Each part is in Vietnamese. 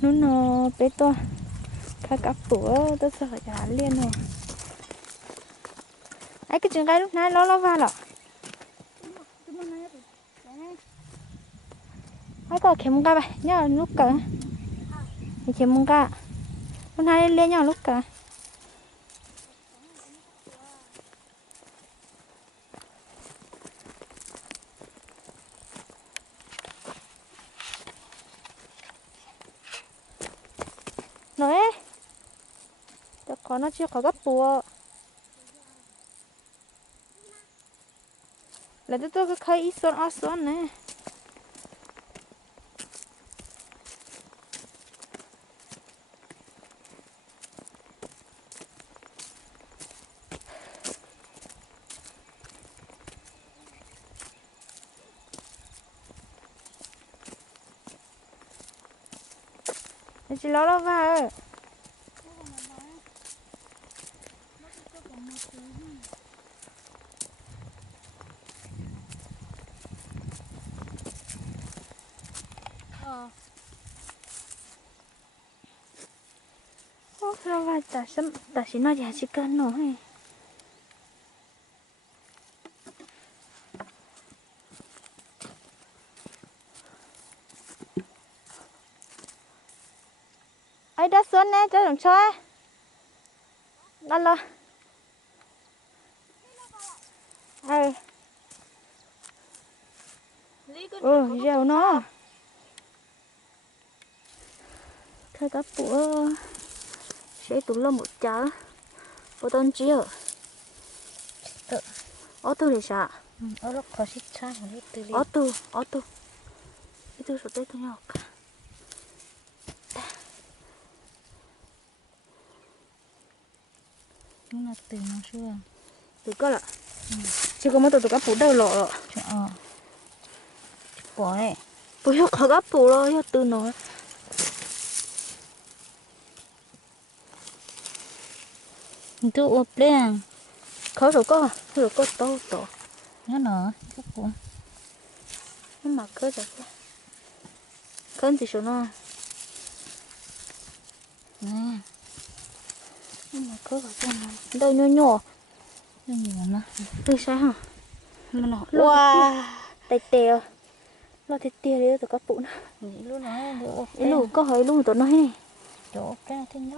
nó bé to khai cặp bữa tôi sợ trả liền rồi ấy cái trường cái lúc nãy nó vào rồi ấy có kiếm ca vậy nhớ lúc cả thì kiếm ca lúc nãy lên nhau lúc cả nói có nó chưa có gấp bùa là tôi cứ khai ít son này chỉ lo vào lo vào ta xin nói gì chỉ cần nói ấy đã xuân nè cho đồng cho đó lo dèo nó khai các bữa sẽ tụi lo một chả bữa tôn chiều ở tu thì sao ở đó có xích xa một ít từ ở tu itu số tết tôi nhóc nhưng là từ nó xưa từ có là chỉ có một tụi các bữa đầu lọ rồi bỏ này bữa học các bữa rồi từ nó tu ốp lên khó rồi có to nó nở chút của nó mặc cơ rồi cơn thì số nó nè nó mặc cơ vào trong nó đâu nhỏ nó nhiều nó từ sao hả nó wow tay tè lo tay tè đấy tụi các bữa nó lúc nó được ốp cái lù có hơi lù tụi nó này chỗ ốp lên thế nhá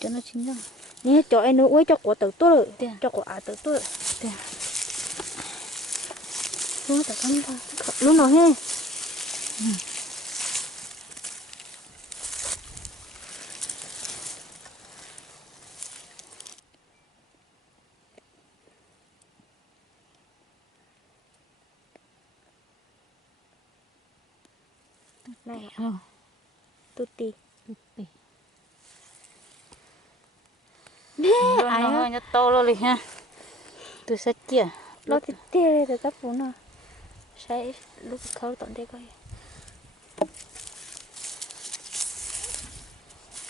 cho nó chín rồi nè cho em nuôi cho quả tự tôi rồi cho quả tự tôi rồi luôn tự không thôi luôn nói he này tutti ai hơi nó to luôn ha từ sát kia lo thì tê rồi các bố nào sẽ lúc khâu tận đây coi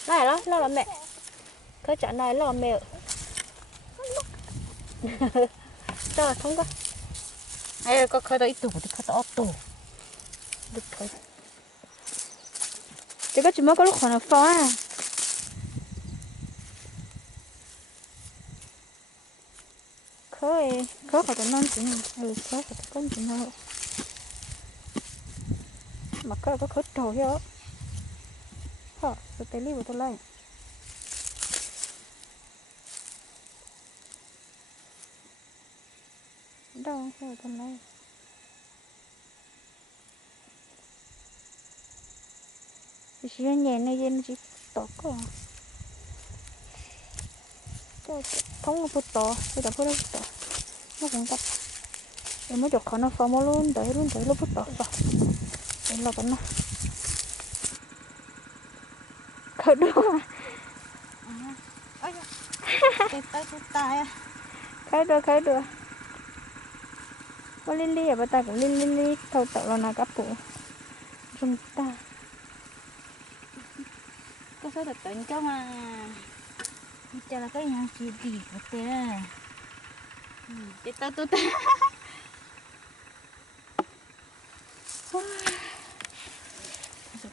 này lo là mẹ cái chả này lo là mẹ cho không có ai có khơi đó ít tủ thì khơi đó tủ được thôi chỉ có chỉ mới có lúc còn là phó à khơi khơi khỏi tụi non chỉ khơi khỏi tụi con chỉ nào mà khơi có khơi trầu hết hả tụi tay li của tụi lại đâu khơi tụi lại chỉ nhẹ này dân chỉ tỏ cơ không có to cái đó có to nó cũng tắt em mới chụp khó nó phá mó luôn đấy lúc to rồi đấy là con nó khởi đua cái tay tôi tay khởi đua có lili à bà ta cũng lili thâu tậu là nào cắp phụ chúng ta có số thật tỉnh cho mà cho là cái nhà chị gì của tê cái tay tôi tay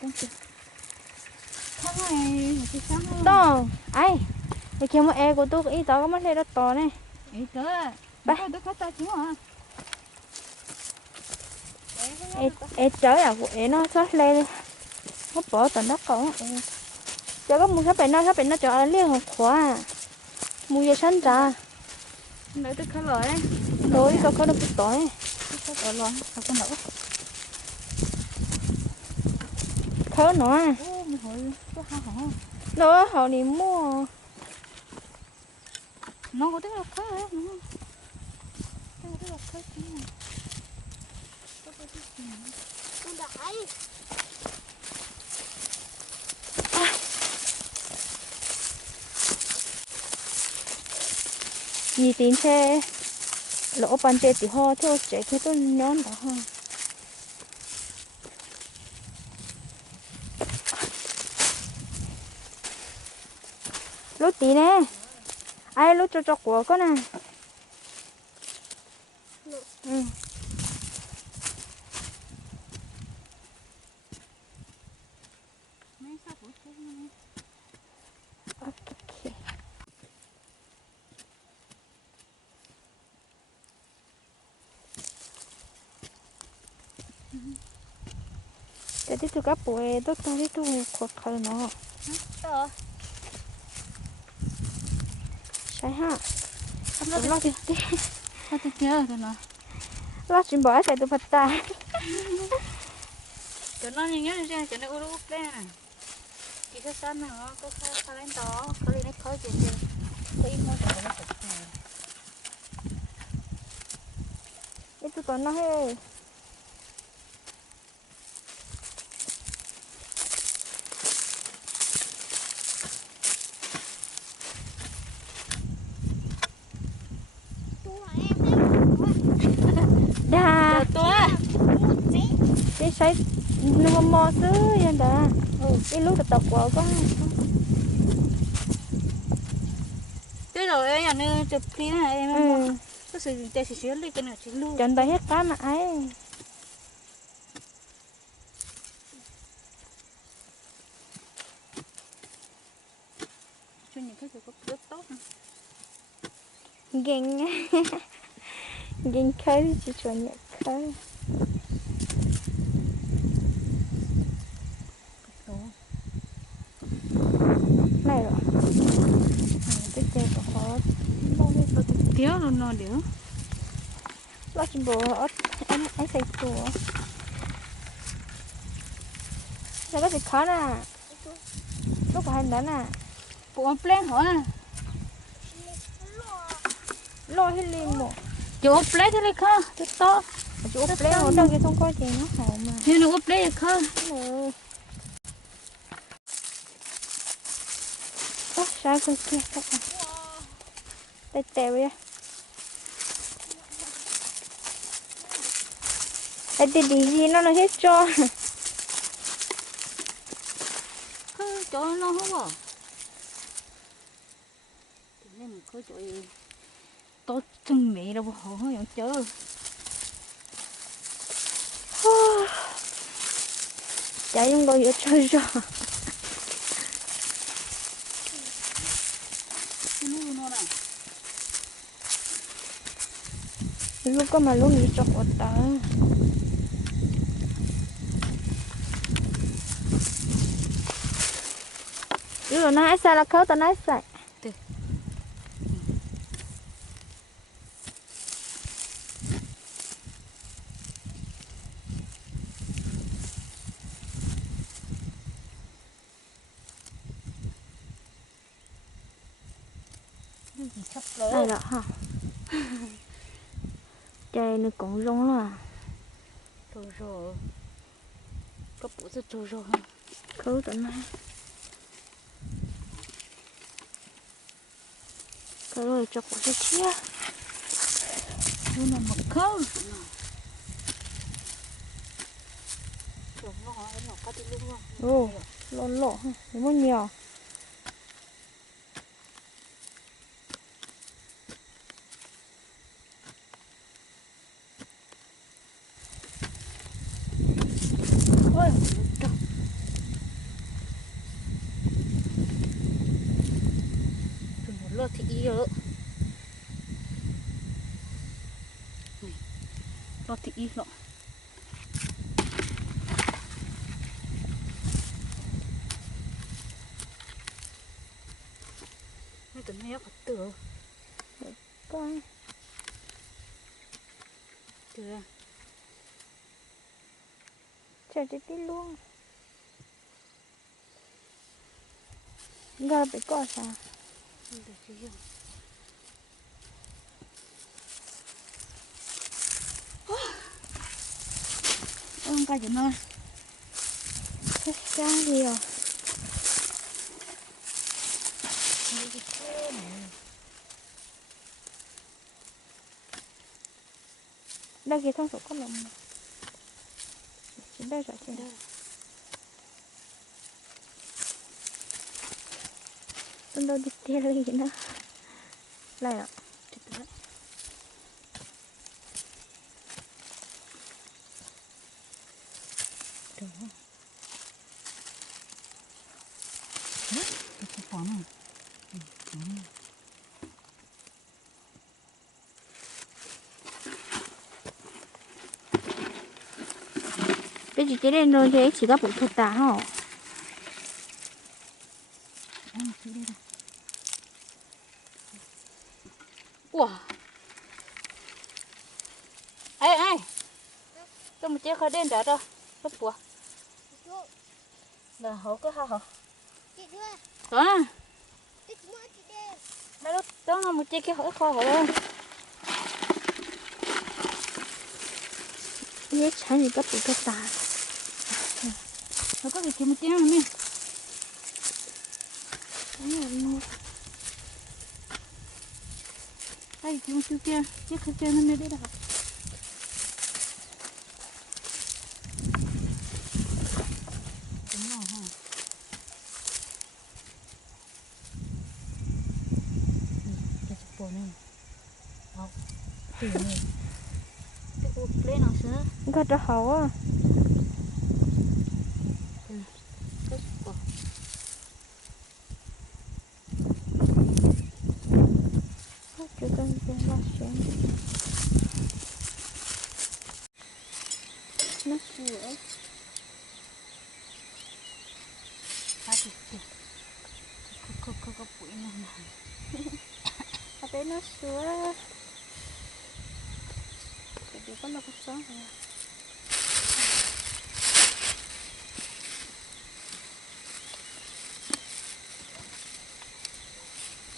con chị không này chị sáng không to ai thì khi mà e của tôi ý tao có mất lên đó to này ấy tớ ba tôi có ta chứ hả e chơi à của e nó thoát lên nó bỏ tận đất cỏ cho có mua sắp bên nó cho liên hợp khóa mua giờ sáng ra nữa tôi khá rồi đấy đối tao có được tỏi tôi có rồi sao con nấu khớ nó ô mình hỏi có hả hả nó họ đi mua nó có tiếng là khá đấy nó có tiếng là khá chứ con đãi gì tiền xe lỗ bàn chè thì ho theo chạy cái tôi nhón đó ha lỗ tí nè ai lỗ cho của con nè ừ. mấy sao của thế này Okay. Jadi tu kapo tu tadi tu kau kalau no. tớ Sai ha. không Lo lo ti sao tôi nhớ rồi nó lo chim bỏ sai tu patah. cho nó như nhớ ra cho nó úp úp đây này chỉ có sao mà nó có sao lên đó có lên nó khó gì chứ thấy nó sẽ nó sạch này Itu tu no he. Dah. tôi Dia sai nombor tu yang dah. Ini lu tetap kau kan. thế rồi ấy anh ơi chụp phim này em Ừ. có sự tay sự xuyên đi cái nào chỉ luôn Chọn tay hết cá mà ai. cho những cái có rất tốt Geng. Geng khơi chỉ chọn nhẹ khơi. Này rồi. Cái chơi của họ. thiếu rồi nó đỡ Lo chim bỏ anh sai tu. Nó có gì khó nè. Lúc hành đó nè. bộ plan hả Lo hết liền một. chỗ plan thế này không rất tốt Chỗ play họ đâu cái không có gì nó hậu mà. nhưng nó plan không Ừ. Ủa sao con kia các bạn. Tay tèo vậy. Tại đi gì nó hết cho. chỗ nó không à nên mình có chỗ tốt chân mẹ đâu họ không nhận chơi Chả dùng gọi chơi cho. Lúc có mà lúc nghĩ cho họ ta. Rồi nó ai sai là khâu tao nói sai. sắp Đây lỡ là ha. Trời nó cũng rong là rồi rồi có bộ rất rồi khâu tao nói. Cái rồi cho cô sẽ chia. nó nằm một khâu rồi nó hỏi nó có đi luôn không Ồ, lộn lộn ha, nó muốn nhiều. ôi giờ nó thì ít lọ nó tụi nó có tựa Coi tựa chờ chị tí luôn. Gà bị coi sao? được chứ không ông cái gì mà Thích cá gì à? Đây kia thông số có lồng. Trên đây rồi trên đây. Tôi đâu đi theo gì nữa. Lại ạ. được không? Cái phỏ này. Cái gì cái đây rồi thế chỉ có bộ thuật tả hả? Ủa. Ê, tôi một chiếc khởi đen trả rồi. Rất bùa. Là hổ cái hả hả? Đó. Đó là một chiếc cái hổ kho hổ luôn. Nhé trái gì có bộ thuật tả. Nó có gì kiếm một chiếc này. Đây kiếm một chiếc khởi kia nó mới đấy đâu. Có cho hậu á. Chú con tên là Sơn. Nó sữa. Có bụi nó nè. Ở đây nó sữa. Để có nó có sữa rồi.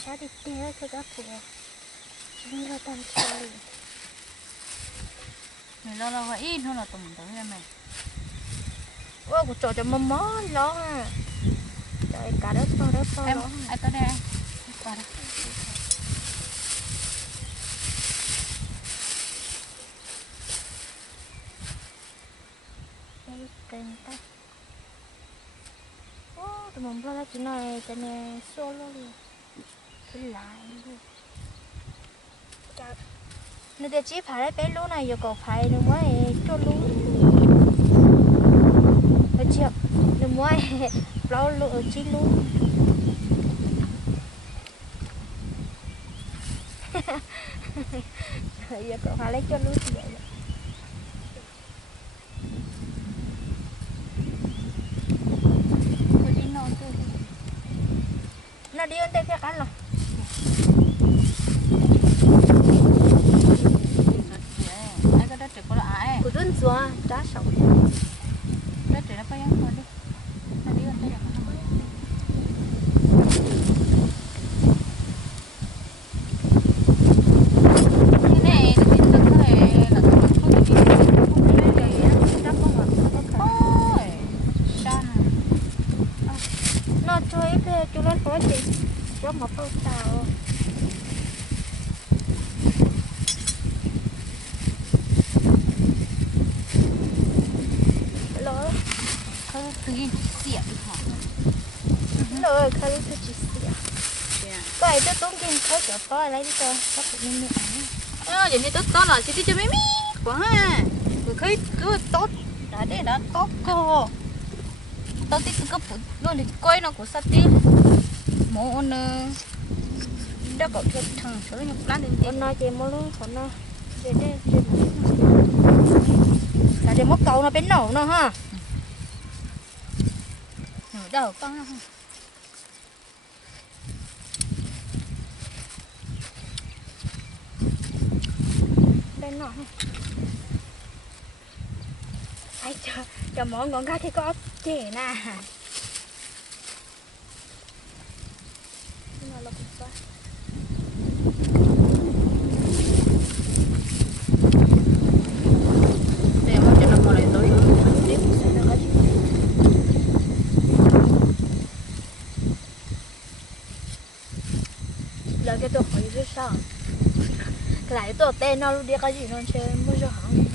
Chá đi tè cho các phụ. Nhưng mà tầm trời. Mình lo vậy ít hơn là tầm tới em này. Ô, của trò cho mắm mó lo à. Trời cả đất to Em, lo. ai tới đây anh? Qua đây. Đây tên ta. Ô, tụi mình lo chỉ nói cho nên solo luôn. Cái lại luôn. Nên để chỉ phải bé lú này giờ còn phải đừng quá cho lú. Được chưa? Đừng quá lâu lú ở chỉ lú. Giờ còn phải lấy cho lú thì vậy. Nó đi ăn đây phía cạnh rồi. Ai có đất trịch có là ai? Của đơn xóa, trả sống. Đất trịch nó phải ăn thôi đi. Nó đi ăn đây là không ăn. Cái này nó bị tắc cái này là không có gì. Cái này nó có ngọt, nó có khả. Ôi, sao nè. Nó chơi cái chú lên có gì? Cho ngọt bao tàu. Lỡ. Không tự nhiên xỉa đi hả? Lỡ, khá lý tôi chỉ xỉa. Có ai tôi tốn kinh khói cho to lấy đi cho. Có phụ nhân nữa. Vậy nên tốt là chỉ đi cho mấy mí quá ha. Rồi khi cứ tốt đã để đã tốt cô. Tốt thì cứ phụ luôn thì quay nó của sát tí. Mồ nè. đó cậu chơi thằng số nhục lá lên con nói chị mua luôn con nói chị đây chị là chị mất cầu nó bên nổ nó ha nửa đầu con bên nổ ha ai cho món con gái thì có chè nè để mà cho nó còn lại tối là cái tổ hỏi rất sao cái lại tổ tên nó đi cái gì nó chơi mua cho hỏng